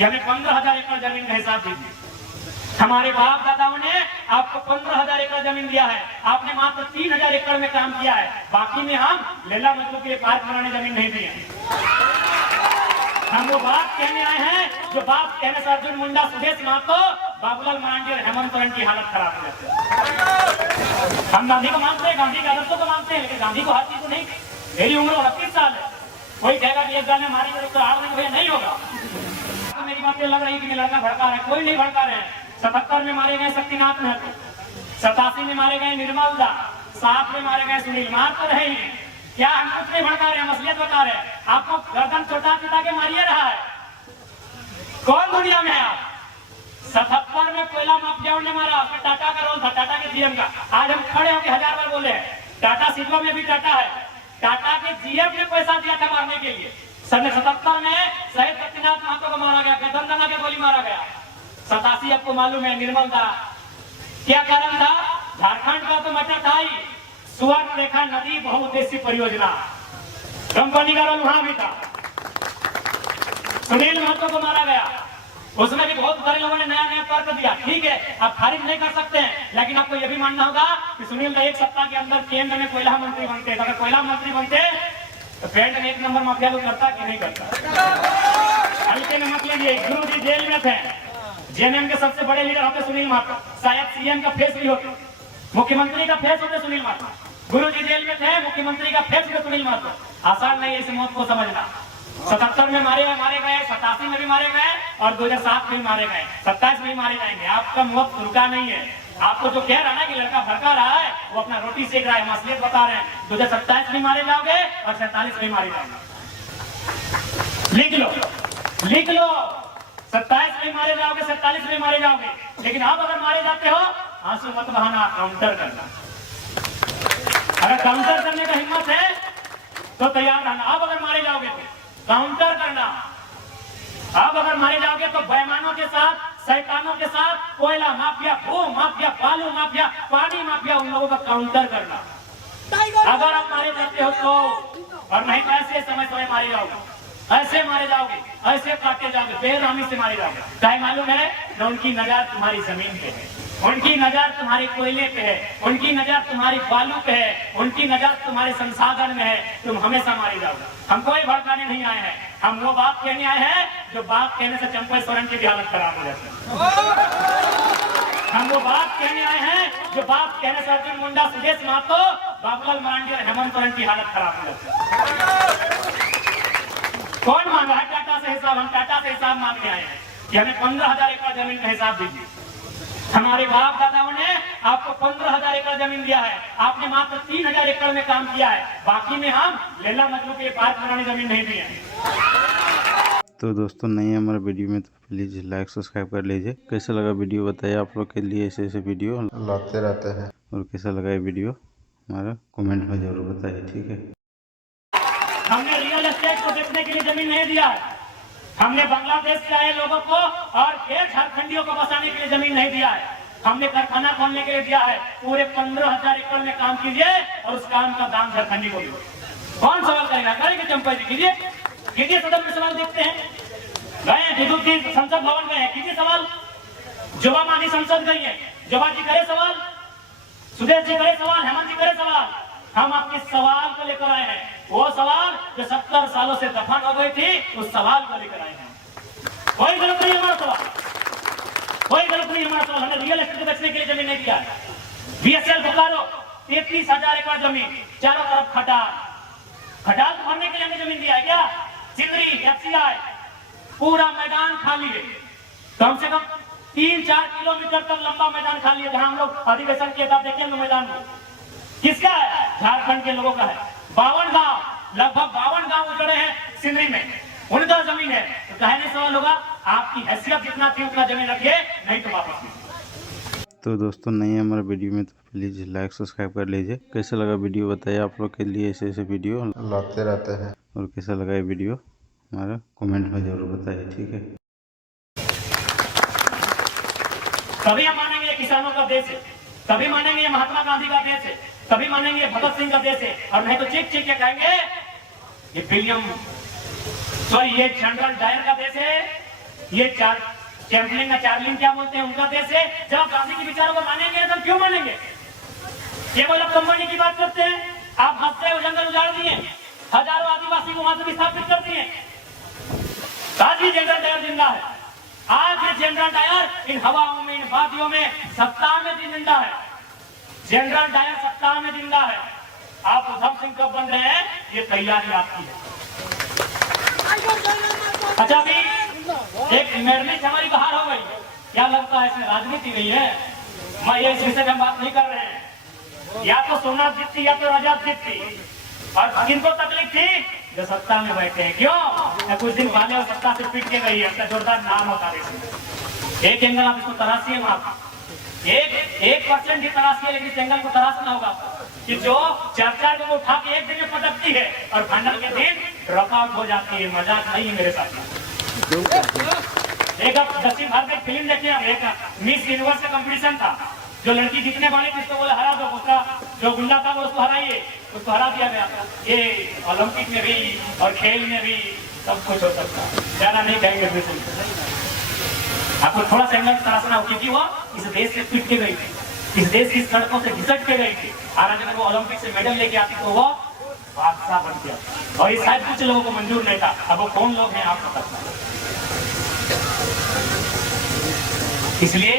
कि हमें 15,000 एकड़ जमीन का हिसाब दीजिए। हमारे बाप दादाओं ने आपको 15,000 एकड़ जमीन दिया है, आपने मात्र 3,000 एकड़ में काम किया है, बाकी में हम लैला मजनू के लिए पार्क बनाने जमीन नहीं दी है। हम वो बात कहने आए हैं जो बात कहने से अर्जुन मुंडा, सुदेश महतो, बाबूलाल मरांडी और हेमंत सोरेन की हालत खराब हो जाती है। हम गांधी को मानते हैं, गांधी के आदर्शों को मानते हैं, लेकिन गांधी को हर चीज को नहीं। मेरी उम्र 29 साल है, कोई कहेगा कि एक गाने मारेंगे तो हार नहीं, नहीं होगा। तो मेरी बात ये लग रही है कि लड़का भड़का रहा है, कोई नहीं भड़का रहे हैं। 77 में मारे गए शक्तिनाथ महतो, 87 में मारे गए निर्मल दा, 7 में मारे गए सुनील, मार तो रहे हैं। क्या हम कुछ नहीं भड़का रहे हैं, असलियत बता रहे हैं। आपको गर्दन छोटा पिता के मारिए रहा है, कौन दुनिया में है आप? 77 में कोयला माफियाओं ने मारा, उसमें टाटा का रोल था, टाटा के जीएम का। आज हम खड़े होकर 1000 बार बोले हैं, टाटा सिल्वा में भी टाटा है, टाटा के जीएम ने पैसा दिया था मारने के लिए। 77 में शहीद शक्तिनाथ महतो को मारा गया, गर्दन के गोली मारा गया। 87 आपको मालूम है निर्मल था, क्या कारण था? झारखंड का तो मटर था ही, सुवर्ण रेखा नदी बहुउद्देशीय परियोजना, कंपनी का रोल वहां भी था। सुनील महतो को मारा गया, उसमें भी बहुत सारे लोगों ने नया नया तर्क दिया। ठीक है, आप खारिज नहीं कर सकते हैं, लेकिन आपको यह भी मानना होगा कि सुनील एक सप्ताह के अंदर केंद्र में कोयला मंत्री बनते। अगर कोयला मंत्री बनते तो पेंट में 1 नंबर माफिया लोग करता कि नहीं करता? हल्के में मत लीजिए, गुरु जी जेल में थे, जेएमएम के सबसे बड़े लीडर होते सुनील महतो, शायद सीएम का फेस भी होते, मुख्यमंत्री का फेस होते सुनील महतो। गुरु जी जेल में थे, मुख्यमंत्री का फेस होते सुनील महतो। आसान नहीं है इस मौत को समझना। 77 में मारे गए, 87 में भी मारे गए और 2007 में भी मारे गए, 27 में भी मारे जाएंगे। आपका मौत रुका नहीं है। आपको जो कह रहा है ना कि लड़का भड़का रहा है, वो अपना रोटी सेक रहा है, हम असलियत बता रहे हैं। 2027 में मारे जाओगे और 47 में मारे जाओगे। लिख लो 27 में मारे जाओगे, 47 में मारे जाओगे। लेकिन आप अगर मारे जाते हो, आंसू मत बहाना, काउंटर करना। अगर काउंटर करने का हिम्मत है तो तैयार रहना। आप अगर मारे जाओगे तो काउंटर करना। आप अगर मारे जाओगे तो बेईमानों के साथ, शैतानों के साथ, कोयला माफिया, भू माफिया, बालू माफिया, पानी माफिया, उन लोगों का काउंटर करना। अगर आप मारे जाते हो तो, और नहीं तो ऐसे समय मारे जाओगे, ऐसे मारे जाओगे, ऐसे काटे जाओगे, बेरहमी से मारे जाओगे। क्या मालूम है कि उनकी नजर तुम्हारी जमीन पे है, उनकी नजर तुम्हारे कोयले पे है, उनकी नजर तुम्हारी बालू पे है, उनकी नजर तुम्हारे संसाधन में है। तुम हमेशा मारे जाओगे। हम कोई भड़काने नहीं आए हैं, हम वो बात कहने आए हैं जो बात कहने से चंपा सोरेन की भी हालत खराब हो जाती है। हम वो बात कहने आए हैं जो बात कहने से अर्जुन मुंडा, सुदेश महतो, बाबूलाल मरांडी और हेमंत सोरेन की हालत खराब हो जाती है। कौन मांगा है टाटा से हिसाब? हम टाटा से हिसाब मांगने आए हैं कि हमें 15,000 एकड़ जमीन का हिसाब दीजिए। हमारे बाप दादाओं ने आपको 15,000 एकड़ जमीन दिया है, आपने मात्र 3,000 एकड़ में काम किया है, बाकी में हम लैला मजनू के लिए पार्क बनाने जमीन नहीं दी है। तो दोस्तों, नहीं हमारे वीडियो में तो प्लीज़ लाइक सब्सक्राइब कर लीजिए। कैसा लगा वीडियो बताइए, आप लोग के लिए ऐसे वीडियो लाते रहते हैं। और कैसा लगा ये वीडियो हमारा कमेंट में जरूर बताइए, ठीक है। हमने रियल एस्टेट को बेचने के लिए जमीन नहीं दिया है, हमने बांग्लादेश से आए लोगों को और फिर झारखंडियों को बसाने के लिए जमीन नहीं दिया है, हमने कारखाना खोलने के लिए दिया है। पूरे 15,000 एकड़ में काम कीजिए और उस काम का दाम झारखंडी को दीजिए। कौन सवाल करेगा? करेंगे चंपा जी, कीजिए सदन में सवाल देखते हैं। गए विद्युत की संसद भवन गए, कीजिए सवाल। जोबा मानी संसद गई है, जोबा जी करे सवाल, सुदेश जी करे सवाल, हेमंत जी करे सवाल। हम आपके सवाल को लेकर आए हैं, वो सवाल जो 70 सालों से दफन हो गई थी, उस सवाल को लेकर आए हैं। कोई गलत नहीं हमारा सवाल, कोई गलत नहीं हमारा सवाल। हमने रियल एस्टेट बेचने के लिए जमीन नहीं दिया है। बीएसएल बोकारो 33,000 एकड़ जमीन, चारों तरफ खटाल तो भरने के लिए हमने जमीन दिया है क्या? सिंदरी, एफसीआई, पूरा मैदान खाली है, कम से कम 3-4 किलोमीटर तक लंबा मैदान खाली है। जहां हम लोग अधिवेशन किए था, देखेंगे मैदान में किसका है? झारखंड के लोगों का है। 52 गांव, लगभग 52 गांव उजड़े हैं सिंदरी में, उनका जमीन है। तो कहने सवाल होगा, आपकी हैसियत जितना थी उतना जमीन रखिए, नहीं तो वापस लीजिए। तो दोस्तों, नहीं हमारे वीडियो में तो प्लीज़ लाइक सब्सक्राइब कर लीजिए। कैसा लगा वीडियो बताइए, आप लोग के लिए ऐसे वीडियो लाते रहते हैं। और कैसा लगा ये वीडियो हमारा कमेंट में जरूर बताइए, ठीक है। तभी हम मानेंगे किसानों का देश है, तभी मानेंगे ये महात्मा गांधी का देश है, तभी मानेंगे भगत सिंह का देश है। और नहीं तो चीख के कहेंगे ये जनरल डायर का देश है, ये चैंपलिन का चार्लिन क्या बोलते हैं उनका देश है। जब गांधी के विचारों को मानेंगे तो क्यों मानेंगे? केवल अब कंपनी की बात करते हैं। आप हंसते हुए जंगल उजाड़ दिए, हजारों आदिवासी को वहां से विस्थापित कर दिए। आज भी जनरल डायर जिंदा है। आज भी जनरल डायर इन हवाओं में, इन वादियों में सत्ता में जिंदा है। जनरल डायर सत्ता में जिंदा है। आप उधम सिंह कब बन रहे हैं, ये तैयारी आपकी है। अच्छा, अभी एक मेरलिच हमारी बाहर हो गई, क्या लगता है इसमें राजनीति गई है? मैं ये इस विषय में बात नहीं कर रहे हैं। या तो सोमनाथ जीतती या तो आजाद जीतती, और किनको तकलीफ थी? जो सत्ता में बैठे हैं। क्यों? कुछ दिन पहले वो सत्ता से पिट के गई है, उसका जोरदार नाम होता है। एक एंगल आप इसको तराशिए, वहां 1% की तराशी है, लेकिन इस एंगल को तराशना होगा कि जो चर्चा को उठा के एक दिन में पटकती है और फाइनल के दिन ड्रॉप आउट हो जाती है। मजाक नहीं है मेरे साथ। एक दक्षिण भारत में फिल्म देखे हम, एक मिस यूनिवर्स का कंपटीशन था। जो लड़की जीतने वाली थी उसको बोले हरा दो, उसका जो गुंडा था वो उसको हराइए, उसको हरा दिया गया। ये ओलंपिक में भी और खेल में भी सब कुछ हो सकता है। ज्यादा नहीं कहेंगे, आपको थोड़ा सा एंगल तराशना हो, क्योंकि वो इस देश से पिट के गई थी, इस देश की सड़कों से घिसट के गई थी। और अगर वो ओलंपिक से मेडल लेके आती तो वो बादशाह बन गया। और ये शायद कुछ लोगों को मंजूर नहीं था। अब वो कौन लोग हैं आपको पता है। इसलिए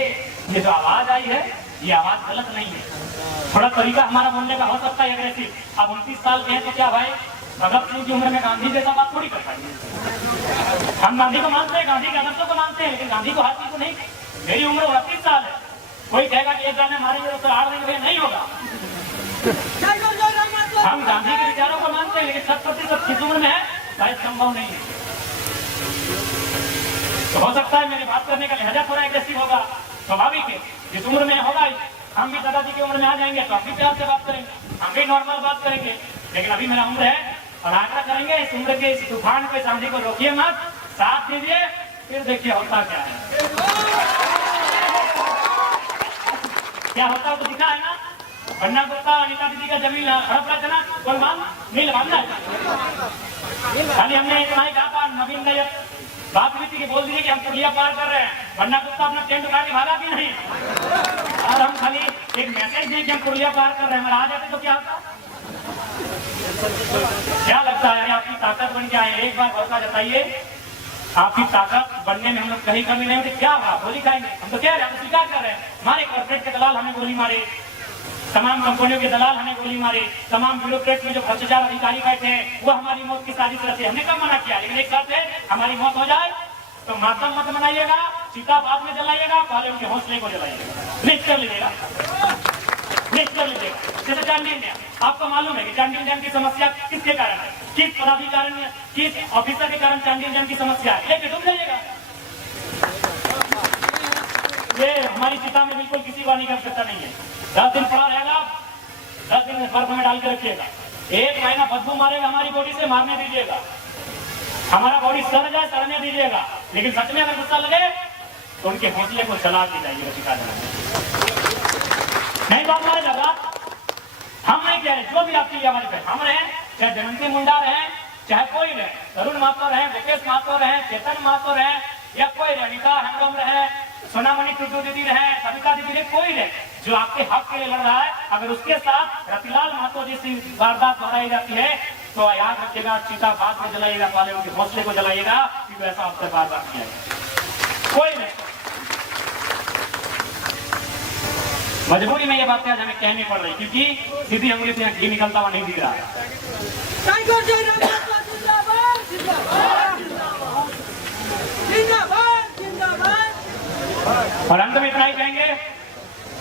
ये जो आवाज आई है, ये आवाज गलत नहीं है। थोड़ा तरीका हमारा बोलने का हो सकता है एग्रेसिव। अब 29 साल के हैं तो क्या भाई, भगत सिंह की उम्र में गांधी जैसा बात थोड़ी कर पाएंगे। हम गांधी को मानते हैं, गांधी के आदर्शों को मानते हैं, लेकिन गांधी को हाथी को नहीं। मेरी उम्र 29 साल है। कोई कहेगा कि एक गाने मारेंगे तो 8 दिन नहीं होगा। हम गांधी के विचारों को मानते हैं, लेकिन 100% किस उम्र में है शायद संभव नहीं है। तो हो सकता है मेरी बात करने का लहजा थोड़ा एग्रेसिव होगा, स्वाभाविक है। जिस उम्र में होगा हम भी दादाजी की उम्र में आ जाएंगे तो हम भी प्यार से बात करेंगे, हम भी नॉर्मल बात करेंगे। लेकिन अभी मेरा उम्र है और आग्रह करेंगे इस उम्र के इस तूफान को, इस आंधी को रोकिए मत, साथ दीजिए, फिर देखिए होता क्या है। क्या होता है तो दिखा है ना। बन्ना गुप्ता, अनिता दीदी का जमीन हड़प रहा था ना, गोलमाल नहीं लगाना। खाली हमने इतना ही कहा था, नवीन ने बात हुई थी कि बोल दीजिए कि हम पुलिया पार कर रहे हैं। बन्ना गुप्ता अपना टेंट उठा के भागा कि नहीं, और हम खाली एक मैसेज दिए कि हम पुलिया पार कर रहे हैं, आ जाते तो क्या होता। क्या लगता है आपकी ताकत बन क्या है? एक बार भरोसा जताइए, आपकी ताकत बनने में हम लोग कहीं कमी नहीं होती। क्या हुआ, गोली खाएंगे? हम तो कह रहे हैं, स्वीकार कर रहे हैं। हमारे कॉर्पोरेट के दलाल हमें गोली मारे, तमाम कंपनियों के दलाल हमें गोली मारे, तमाम ब्यूरोक्रेट में जो भ्रष्टाचार अधिकारी बैठे हैं वो हमारी मौत की साजिश रचे। हमने कब मना किया? लेकिन एक शर्त है, हमारी मौत हो जाए तो मातम मत मनाइएगा, चिता बाद में जलाइएगा, पहले उनके हौसले को जलाइएगा। लिख कर लीजिएगा, लिख कर लीजिएगा। जैसे चांडिल डैम, आपको मालूम है कि चांडिल डैम की समस्या किसके कारण है, किस पदाधिकारी ने, किस ऑफिसर के कारण चांडिल डैम की समस्या है, लेके डूब जाइएगा। ये हमारी चिता में बिल्कुल किसी वाणी की आवश्यकता नहीं है। 10 दिन पड़ा रहेगा, 10 दिन बर्फ में डाल के रखिएगा। 1 महीना बदबू मारेगा हमारी बॉडी से, मारने दीजिएगा। हमारा बॉडी सड़ जाए, सड़ने दीजिएगा। लेकिन सच में अगर गुस्सा लगे तो उनके हौसले को जला के जाइएगा, सिखा नहीं बात मारे लगा। हम नहीं कह रहे, जो भी आपकी आवाज है, हम रहे, चाहे जयंती मुंडा रहे, चाहे कोई रहे, तरुण महतो रहे, मुकेश महतो रहे, चेतन महतो रहे, या कोई रहे, नीता हेम्ब्रम रहे, सोनामणि टुडू दीदी रहे, सविता दीदी रहे, कोई रहे जो आपके हक के लिए लड़ रहा है, अगर उसके साथ रतिलाल महतो जैसी वारदात दोहराई जाती है तो याद रखिएगा, चीता बाद में जलाइएगा, पहले उनके हौसले को जलाइएगा, क्योंकि ऐसा आपसे बार बार किया है। कोई नहीं, मजबूरी में ये बात आज हमें कहनी पड़ रही, क्योंकि सीधी उंगली से घी निकलता हुआ नहीं दिख रहा है। और अंत में इतना ही कहेंगे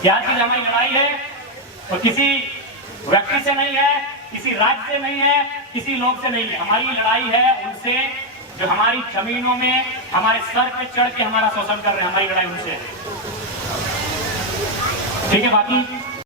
कि आज की हमारी लड़ाई है और किसी व्यक्ति से नहीं है, किसी राज्य से नहीं है, किसी लोग से नहीं है। हमारी लड़ाई है उनसे जो हमारी जमीनों में हमारे सर पे चढ़ के हमारा शोषण कर रहे हैं। हमारी लड़ाई उनसे, ठीक है। बाकी